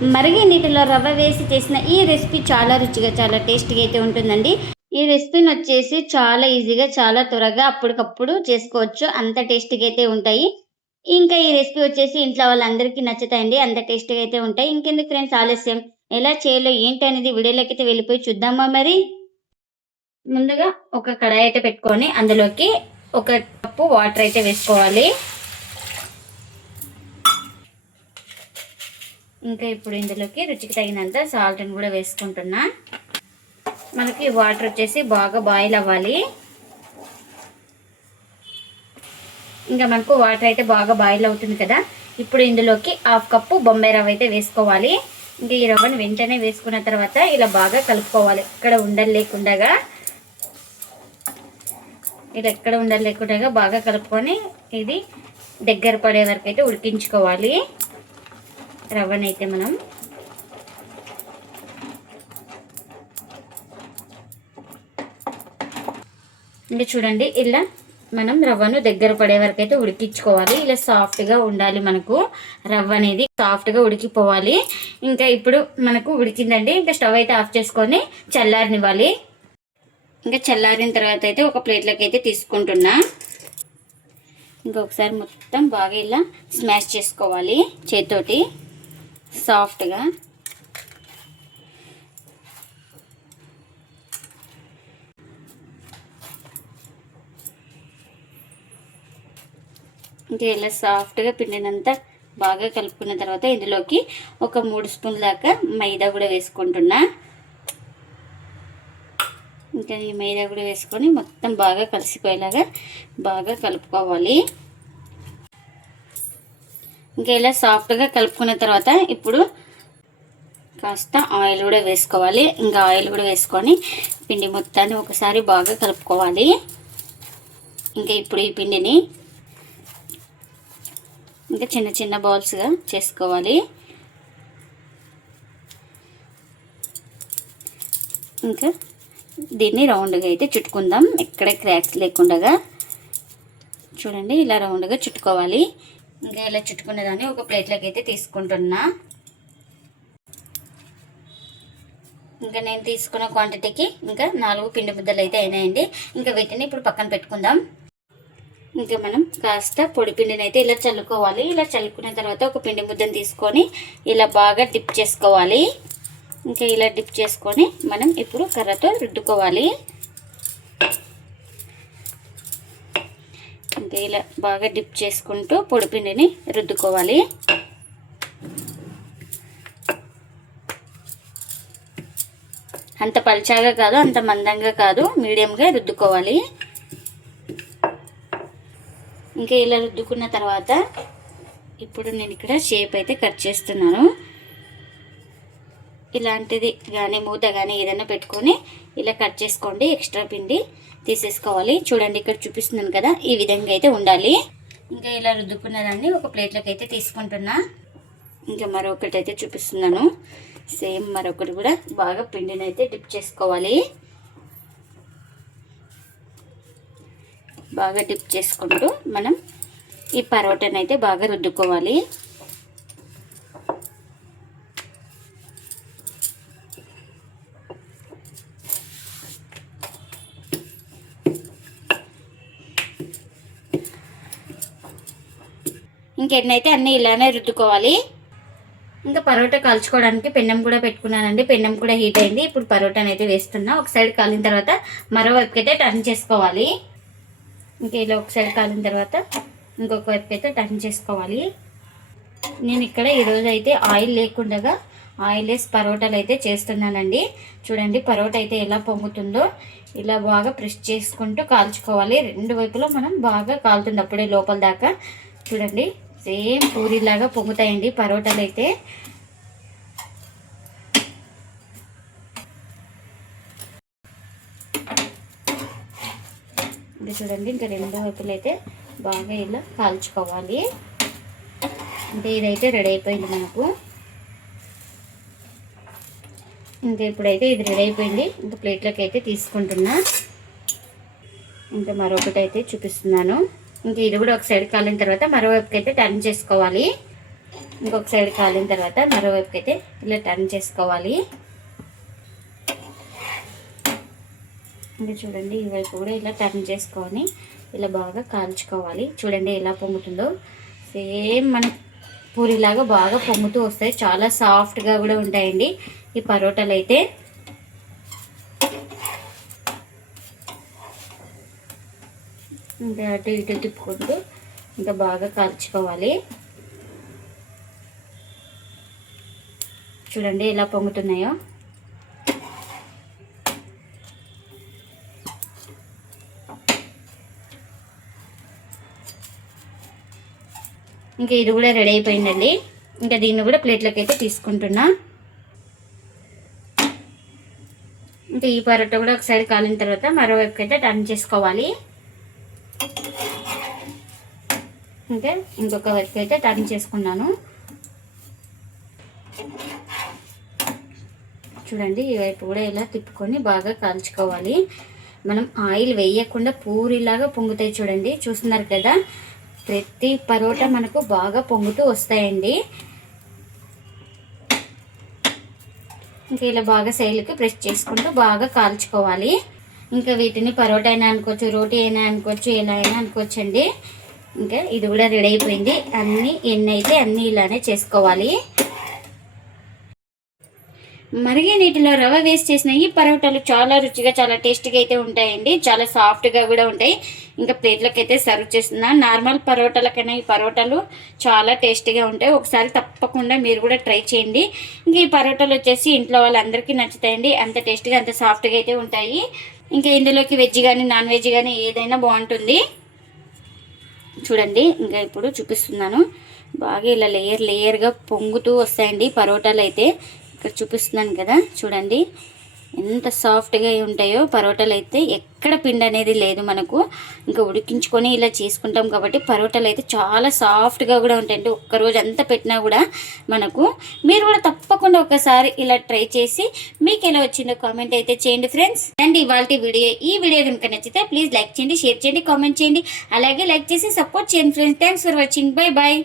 మరిగే నీటిలో రవ్వ వేసి చేసిన ఈ రెసిపీ చాలా రుచిగా చాలా టేస్టీగా అయితే ఉంటుందండి. ఈ రెసిపీని వచ్చేసి చాలా ఈజీగా చాలా త్వరగా అప్పటికప్పుడు చేసుకోవచ్చు. అంత టేస్టీగా అయితే ఉంటాయి. ఇంకా ఈ రెసిపీ వచ్చేసి ఇంట్లో వాళ్ళందరికీ నచ్చుతాయండి. అంత టేస్టీగా అయితే ఉంటాయి. ఇంకెందుకు ఫ్రెండ్స్ ఆలస్యం, ఎలా చేయాలో ఏంటి అనేది వీడియోలోకి అయితే వెళ్ళిపోయి చూద్దామా మరి. ముందుగా ఒక కడాయి అయితే పెట్టుకొని అందులోకి ఒక కప్పు వాటర్ అయితే వేసుకోవాలి. ఇంకా ఇప్పుడు ఇందులోకి రుచికి తగినంత సాల్ట్ని కూడా వేసుకుంటున్నా. మనకి వాటర్ వచ్చేసి బాగా బాయిల్ అవ్వాలి. ఇంకా మనకు వాటర్ అయితే బాగా బాయిల్ అవుతుంది కదా, ఇప్పుడు ఇందులోకి హాఫ్ కప్పు బొంబాయి రవ్వ అయితే వేసుకోవాలి. ఇంకా ఈ రవ్వని వెంటనే వేసుకున్న తర్వాత ఇలా బాగా కలుపుకోవాలి. ఇక్కడ ఉండలు లేకుండా బాగా కలుపుకొని ఇది దగ్గర పడే వరకు అయితే ఉడికించుకోవాలి రవ్వనైతే మనం. ఇంకా చూడండి, ఇలా మనం రవ్వను దగ్గర పడే వరకు అయితే ఉడికించుకోవాలి. ఇలా సాఫ్ట్గా ఉండాలి, మనకు రవ్వ అనేది సాఫ్ట్గా ఉడికిపోవాలి. ఇంకా ఇప్పుడు మనకు ఉడికిందండి. ఇంకా స్టవ్ అయితే ఆఫ్ చేసుకొని చల్లారనివ్వాలి. ఇంకా చల్లారిన తర్వాత అయితే ఒక ప్లేట్లోకి అయితే తీసుకుంటున్నా. ఇంకొకసారి మొత్తం బాగా ఇలా స్మాష్ చేసుకోవాలి చేతితోటి సాఫ్ట్గా. ఇంకా ఇలా సాఫ్ట్గా పిండినంతా బాగా కలుపుకున్న తర్వాత ఇందులోకి ఒక 3 స్పూన్ల దాకా మైదా కూడా వేసుకుంటున్నా. ఇంకా ఈ మైదా కూడా వేసుకొని మొత్తం బాగా కలిసిపోయేలాగా బాగా కలుపుకోవాలి. ఇంకా ఇలా సాఫ్ట్గా కలుపుకున్న తర్వాత ఇప్పుడు కాస్త ఆయిల్ కూడా వేసుకోవాలి. ఇంకా ఆయిల్ కూడా వేసుకొని పిండి మొత్తాన్ని ఒకసారి బాగా కలుపుకోవాలి. ఇంకా ఇప్పుడు ఈ పిండిని ఇంకా చిన్న చిన్న బౌల్స్గా చేసుకోవాలి. ఇంకా దీన్ని రౌండ్గా అయితే చుట్టుకుందాం, ఎక్కడ క్రాక్స్ లేకుండా. చూడండి, ఇలా రౌండ్గా చుట్టుకోవాలి. ఇంకా ఇలా చుట్టుకున్న దాన్ని ఒక ప్లేట్లోకి అయితే తీసుకుంటున్నా. ఇంకా నేను తీసుకున్న క్వాంటిటీకి ఇంకా 4 పిండి ముద్దలు అయితే అయినాయండి. ఇంకా వీటిని ఇప్పుడు పక్కన పెట్టుకుందాం. ఇంకా మనం కాస్త పొడి పిండిని అయితే ఇలా చల్లుకోవాలి. ఇలా చల్లుకున్న తర్వాత ఒక పిండి ముద్దను తీసుకొని ఇలా బాగా డిప్ చేసుకోవాలి. ఇంకా ఇలా డిప్ చేసుకొని మనం ఇప్పుడు కర్రతో రుద్దుకోవాలి. ఇంకా ఇలా బాగా డిప్ చేసుకుంటూ పొడి పిండిని రుద్దుకోవాలి. అంత పల్చాగా కాదు, అంత మందంగా కాదు, మీడియంగా రుద్దుకోవాలి. ఇంకా ఇలా రుద్దుకున్న తర్వాత ఇప్పుడు నేను ఇక్కడ షేప్ అయితే కట్ చేస్తున్నాను. ఇలాంటిది కానీ మూత కానీ ఏదైనా పెట్టుకొని ఇలా కట్ చేసుకోండి. ఎక్స్ట్రా పిండి తీసేసుకోవాలి. చూడండి, ఇక్కడ చూపిస్తున్నాను కదా, ఈ విధంగా అయితే ఉండాలి. ఇంకా ఇలా రుద్దుకున్న దాన్ని ఒక ప్లేట్లోకి అయితే తీసుకుంటున్నా. ఇంకా మరొకటి అయితే చూపిస్తున్నాను. సేమ్ మరొకటి కూడా బాగా పిండిని అయితే డిప్ చేసుకోవాలి. బాగా డిప్ చేసుకుంటూ మనం ఈ పరోటాని అయితే బాగా రుద్దుకోవాలి. ఇంకెన్నైతే అన్నీ ఇలానే రుద్దుకోవాలి. ఇంకా పరోటా కాల్చుకోవడానికి పెన్నం కూడా పెట్టుకున్నానండి. పెన్నం కూడా హీట్ అయింది. ఇప్పుడు పరోటాని అయితే వేస్తున్నా. ఒక సైడ్ కాలిన తర్వాత మరో వైపుకి అయితే టర్న్ చేసుకోవాలి. ఇంకా ఇలా ఒక సైడ్ కాలిన తర్వాత ఇంకొక వైపు అయితే టర్న్ చేసుకోవాలి. నేను ఇక్కడ ఈరోజు అయితే ఆయిల్ లేకుండా ఆయిల్ వేసి పరోటాలు అయితే చేస్తున్నానండి. చూడండి, పరోటా అయితే ఎలా పొంగుతుందో ఇలా బాగా ప్రెస్ చేసుకుంటూ కాల్చుకోవాలి. 2 వైపులో మనం బాగా కాలుతుంది అప్పుడే లోపల దాకా. చూడండి, సేమ్ పూరిలాగా పొంగుతాయండి పరోటాలు అయితే. ఇది చూడండి, ఇంకా 2 వైపులు అయితే బాగా ఇలా కాల్చుకోవాలి. అంటే ఇదైతే రెడీ అయిపోయింది మనకు. ఇంకా ఇప్పుడైతే ఇది రెడీ అయిపోయింది. ఇంకా ప్లేట్లోకి అయితే తీసుకుంటున్నా. ఇంకా మరొకటి అయితే చూపిస్తున్నాను. ఇంకా ఇది కూడా ఒక సైడ్ కాలిన తర్వాత మరోవైపుకి అయితే టర్న్ చేసుకోవాలి. ఇంకొక సైడ్ కాలిన తర్వాత మరోవైపుకి అయితే ఇలా టర్న్ చేసుకోవాలి. ఇంకా చూడండి ఈ వైపు కూడా ఇలా టర్న్ చేసుకొని ఇలా బాగా కాల్చుకోవాలి. చూడండి ఎలా పొంగుతుందో, సేమ్ మన పూరిలాగా బాగా పొంగుతూ వస్తాయి. చాలా సాఫ్ట్గా కూడా ఉంటాయండి ఈ పరోటాలు అయితే. ఇంకా అటు ఇటు తిప్పుకుంటూ ఇంకా బాగా కాల్చుకోవాలి. చూడండి ఎలా పొంగుతున్నాయో. ఇంకా ఇది కూడా రెడీ అయిపోయిందండి. ఇంకా దీన్ని కూడా ప్లేట్లోకి అయితే తీసుకుంటున్నా. ఇంకా ఈ పరోటా కూడా ఒక సైడ్ కాలిన తర్వాత మరోవైపుకి అయితే టర్న్ చేసుకోవాలి. ఇంకా ఇంకొక వైపు అయితే టర్న్ చేసుకున్నాను. చూడండి ఈ వైపు కూడా ఇలా తిప్పుకొని బాగా కాల్చుకోవాలి. మనం ఆయిల్ వేయకుండా పూరిలాగా పొంగుతాయి. చూడండి చూస్తున్నారు కదా, ప్రతి పరోటా మనకు బాగా పొంగుతూ వస్తాయండి. ఇంకా ఇలా బాగా సైడ్కి ప్రెస్ చేసుకుంటూ బాగా కాల్చుకోవాలి. ఇంకా వీటిని పరోటా అయినా అనుకోవచ్చు, రోటీ అయినా అనుకోవచ్చు, ఎలా అయినా అనుకోవచ్చు అండి. ఇంకా ఇది కూడా రెడీ అయిపోయింది. అన్నీ ఎన్ని అయితే అన్నీ ఇలానే చేసుకోవాలి. మరిగే నీటిలో రవ్వ వేసి చేసిన ఈ పరోటాలు చాలా రుచిగా చాలా టేస్టీగా అయితే ఉంటాయండి. చాలా సాఫ్ట్గా కూడా ఉంటాయి. ఇంకా ప్లేట్లకు అయితే సర్వ్ చేస్తున్నా. నార్మల్ పరోటాలకైనా ఈ పరోటాలు చాలా టేస్టీగా ఉంటాయి. ఒకసారి తప్పకుండా మీరు కూడా ట్రై చేయండి. ఇంకా ఈ పరోటాలు వచ్చేసి ఇంట్లో వాళ్ళందరికీ నచ్చుతాయండి. అంత టేస్టీగా అంత సాఫ్ట్గా అయితే ఉంటాయి. ఇంకా ఇందులోకి వెజ్ కానీ నాన్ వెజ్ కానీ ఏదైనా బాగుంటుంది. చూడండి ఇంకా ఇప్పుడు చూపిస్తున్నాను. బాగా ఇలా లేయర్గా పొంగుతూ వస్తాయండి పరోటాలు అయితే. ఇక్కడ చూపిస్తున్నాను కదా, చూడండి ఎంత సాఫ్ట్గా ఉంటాయో పరోటాలు అయితే. ఎక్కడ పిండి అనేది లేదు మనకు. ఇంకా ఉడికించుకొని ఇలా చేసుకుంటాం కాబట్టి పరోటాలు అయితే చాలా సాఫ్ట్గా కూడా ఉంటాయండి. ఒక్కరోజు అంతా పెట్టినా కూడా మనకు. మీరు కూడా తప్పకుండా ఒకసారి ఇలా ట్రై చేసి మీకు ఎలా వచ్చిందో కామెంట్ అయితే చేయండి ఫ్రెండ్స్. అండ్ ఇవాళ ఈ వీడియో కనుక నచ్చితే ప్లీజ్ లైక్ చేయండి, షేర్ చేయండి, కామెంట్ చేయండి. అలాగే లైక్ చేసి సపోర్ట్ చేయండి friends. Thanks for watching. Bye bye.